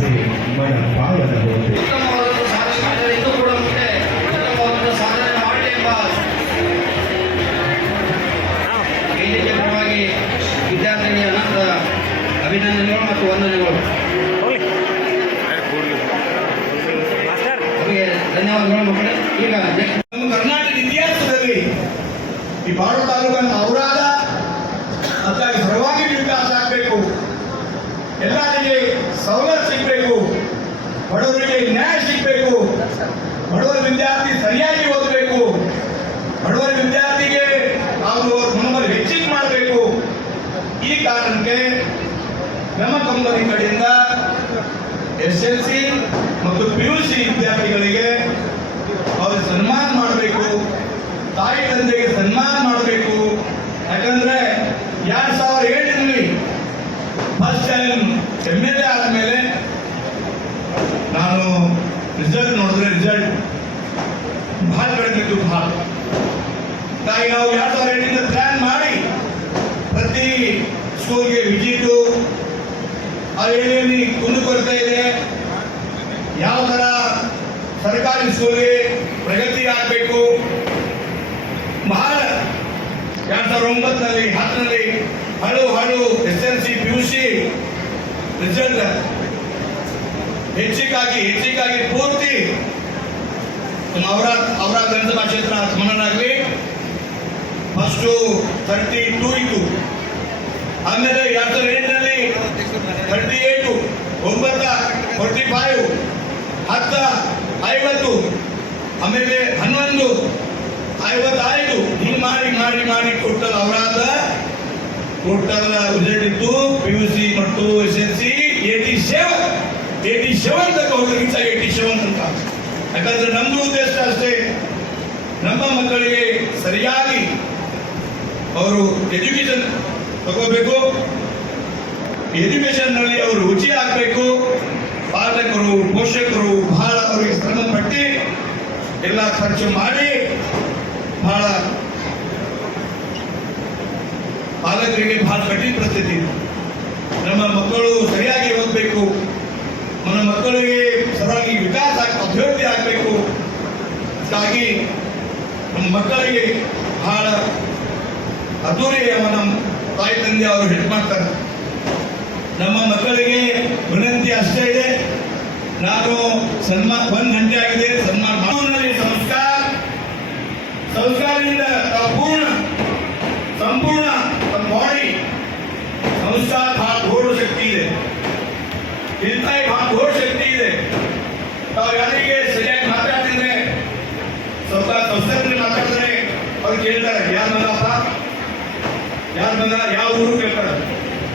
से मन पावन होते ವಿದ್ಯಾರ್ಥಿಗಳಿಗೆ ಅನಂತ ಅಭಿನಂದನೆಗಳು ಮತ್ತು ವಂದನೆಗಳು. ಅವರಿಗೆ ಧನ್ಯವಾದಗಳು ಮಕ್ಕಳೇ. ಈಗ ನಮ್ಮ ಕರ್ನಾಟಕ ಇತಿಹಾಸದಲ್ಲಿ ಈ ಬಾಳು ತಾಲೂಕನ್ನು ಅವರಾದ ಅದಕ್ಕಾಗಿ ಸರ್ವಾಂಗೀಣ ವಿಕಾಸ ಆಗಬೇಕು, ಎಲ್ಲರಿಗೆ ಸವಲತ್ತು ಸಿಗಬೇಕು, ಬಡವರಿಗೆ ನ್ಯಾಯ ಸಿಗಬೇಕು, ಬಡವರ ವಿದ್ಯಾರ್ಥಿ ಸರಿಯಾಗಿ ಓದಬೇಕು, ಬಡವರ ವಿದ್ಯಾರ್ಥಿಗೆ ಅವರು ಮನೋಬಲ ಹೆಚ್ಚಿಗೆ ಮಾಡಬೇಕು. ಈ ಕಾರಣಕ್ಕೆ ನಮ್ಮ ಕಂಪನಿ ಕಡೆಯಿಂದ SLC ಮತ್ತು PUC ವಿದ್ಯಾರ್ಥಿಗಳಿಗೆ ಅವ್ರಿಗೆ ಸನ್ಮಾನ ಮಾಡಬೇಕು, ತಾಯಿ ತಂದೆಗೆ ಸನ್ಮಾನ ಮಾಡಬೇಕು. ಯಾಕಂದ್ರೆ 2007ರಲ್ಲಿ ಫಸ್ಟ್ ಟೈಮ್ MLA ಆದಮೇಲೆ ನಾನು ರಿಸಲ್ಟ್ ನೋಡಿದ್ರೆ ರಿಸಲ್ಟ್ ಬಹಳ ಕಡಿಮೆ ಇತ್ತು. ಬಹಳ ಹಾಗಾಗಿ ನಾವು 2008ರಿಂದ ಪ್ಲಾನ್ ಮಾಡಿ ಪ್ರತಿ ಸ್ಕೂಲ್ಗೆ ವಿಸಿಟು, ಅಲ್ಲಿ ಕುಂದುಕೊರತೆ ಇದೆ, ಯಾವ ಥರ ಸರ್ಕಾರಿ ಸ್ಕೂಲ್ಗೆ ಪ್ರಗತಿ ಆಗಬೇಕು. ಬಹಳ 2009ರಲ್ಲಿ 10ರಲ್ಲಿ ಹಳು SLC PUC ರಿಸಲ್ಟ್ ಹೆಚ್ಚಿಗಾಗಿ ಪೂರ್ತಿ ಔರಾದ್ ವಿಧಾನಸಭಾ ಕ್ಷೇತ್ರ ಸ್ಮರಣಾಗಲಿ ಫಸ್ಟು 32 ಇತ್ತು. ಆಮೇಲೆ 2008ರಲ್ಲಿ 38, 9 45, 10 50, ಆಮೇಲೆ 11 55 ಹಿಂಗೆ ಮಾಡಿ ಟೋಟಲ್ ಔರಾದ ಟೋಟಲ್ ರಿಸಲ್ಟ್ ಇತ್ತು. PUC ಮತ್ತು SLC 87 ತನಕ ಹೋಗಿ ರೀಚ್ ಆಗಿ 87 ತನಕ. ಯಾಕಂದ್ರೆ ನಮ್ದು ಉದ್ದೇಶ ಅಷ್ಟೇ, ನಮ್ಮ ಮಕ್ಕಳಿಗೆ ಸರಿಯಾಗಿ ಅವರು ಎಜುಕೇಶನ್ ತಗೋಬೇಕು, ಎಜುಕೇಶನ್ ನಲ್ಲಿ ಅವರು ರುಚಿ ಆಗಬೇಕು. ಪಾಲಕರು ಪೋಷಕರು ಬಹಳ ಅವರಿಗೆ ಶ್ರಮ ಪಟ್ಟು ಎಲ್ಲ ಖರ್ಚು ಮಾಡಿ ಬಹಳ ಪಾಲಕರಿಗೆ ಬಹಳ ಕಠಿಣ ಪರಿಸ್ಥಿತಿ. ನಮ್ಮ ಮಕ್ಕಳು ಸರಿಯಾಗಿ ಓದಬೇಕು, ನಮ್ಮ ಮಕ್ಕಳಿಗೆ ಸರಿಯಾಗಿ ವಿಕಾಸ ಅಭಿವೃದ್ಧಿ ಆಗಬೇಕು. ಹಾಗಾಗಿ ನಮ್ಮ ಮಕ್ಕಳಿಗೆ ಬಹಳ ಅದ್ದೂರಿ ನಮ್ಮ ತಾಯಿ ತಂದೆ ಅವರು ಹೆಲ್ಪ್ ಮಾಡ್ತಾರೆ. ನಮ್ಮ ಮಕ್ಕಳಿಗೆ ವಿನಂತಿ ಅಷ್ಟೇ ಇದೆ, ನಾನು ಸನ್ಮಾನ 1 ಗಂಟೆ ಆಗಿದೆ ಸನ್ಮಾನ ಮಾಡೋದ್ರಲ್ಲಿ ಸಂಸ್ಕಾರದಿಂದ ಸಂಪೂರ್ಣ ಬಾಡಿ ಸಂಸ್ಕಾರ ಬಹಳ ದೊಡ್ಡ ಶಕ್ತಿ ಇದೆ, ಇಂತಾಯಿ ಬಹಳ ದೊಡ್ಡ ಶಕ್ತಿ ಇದೆ. ತಾವು ಯಾರಿಗೆ ಸರಿಯಾಗಿ ಮಾತಾಡಿದ್ರೆ ಸ್ವಲ್ಪ ಸಂಸ್ಕಾರದಲ್ಲಿ ಮಾತಾಡಿದ್ರೆ ಅವ್ರು ಕೇಳ್ತಾರೆ ಯಾರು ಬಂದಪ್ಪ, ಯಾರು ಬಂದ, ಯಾವ ಊರು ಕೇಳ್ತಾರೆ.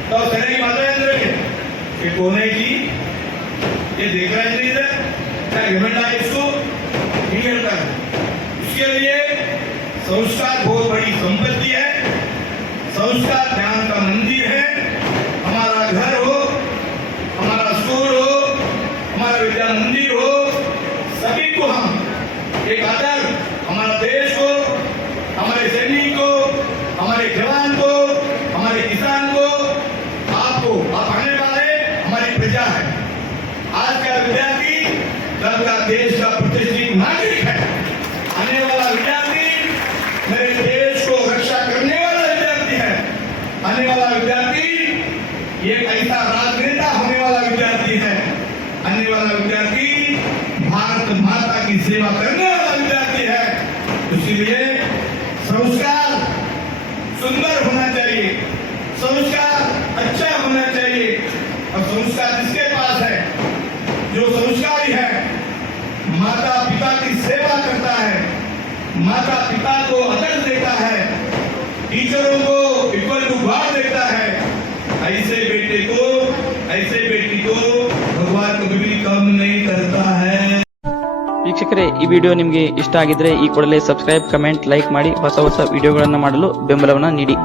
ताऊ सही माता कि कौन है जी, ये देख रहा है इधर क्या घमंड है इसको, नहीं करता है. उसके लिए संस्कार बहुत बड़ी संपत्ति है. संस्कार ज्ञान का मंदिर है. हमारा घर हो, हमारा स्कूल हो, हमारा विद्या मंदिर हो, सभी को हम एक आदर, हमारा देश को, हमारे सैनिक को, हमारे जवान को, हमारे किसान को, आप आने वाले हमारी प्रजा है. आज का विद्यार्थी कल का देश का प्रतिष्ठित नागरिक है. आने वाला विद्यार्थी मेरे देश को रक्षा करने वाला विद्यार्थी है. आने वाला विद्यार्थी एक ऐसा राजनेता होने वाला विद्यार्थी है. आने वाला विद्यार्थी भारत माता की सेवा करने वाला विद्यार्थी है. इसीलिए संस्कार सुंदर होना चाहिए, संस्कार अच्छा होना चाहिए. और संस्कार जिसके पास है, जो संस्कारी है, माता पिता की सेवा करता है, माता पिता को आदर देता है, टीचरों को इक्वल टू गॉड देता है, ऐसे बेटे को, ऐसे बेटी को भगवान कभी भी कम नहीं करता है. ವೀಕ್ಷಕರೇ, ಈ ವಿಡಿಯೋ ನಿಮಗೆ ಇಷ್ಟ ಆಗಿದ್ರೆ ಈ ಕೂಡಲೇ ಸಬ್ಸ್ಕ್ರೈಬ್, ಕಮೆಂಟ್, ಲೈಕ್ ಮಾಡಿ ಹೊಸ ವಿಡಿಯೋಗಳನ್ನು ಮಾಡಲು ಬೆಂಬಲವನ್ನು ನೀಡಿ.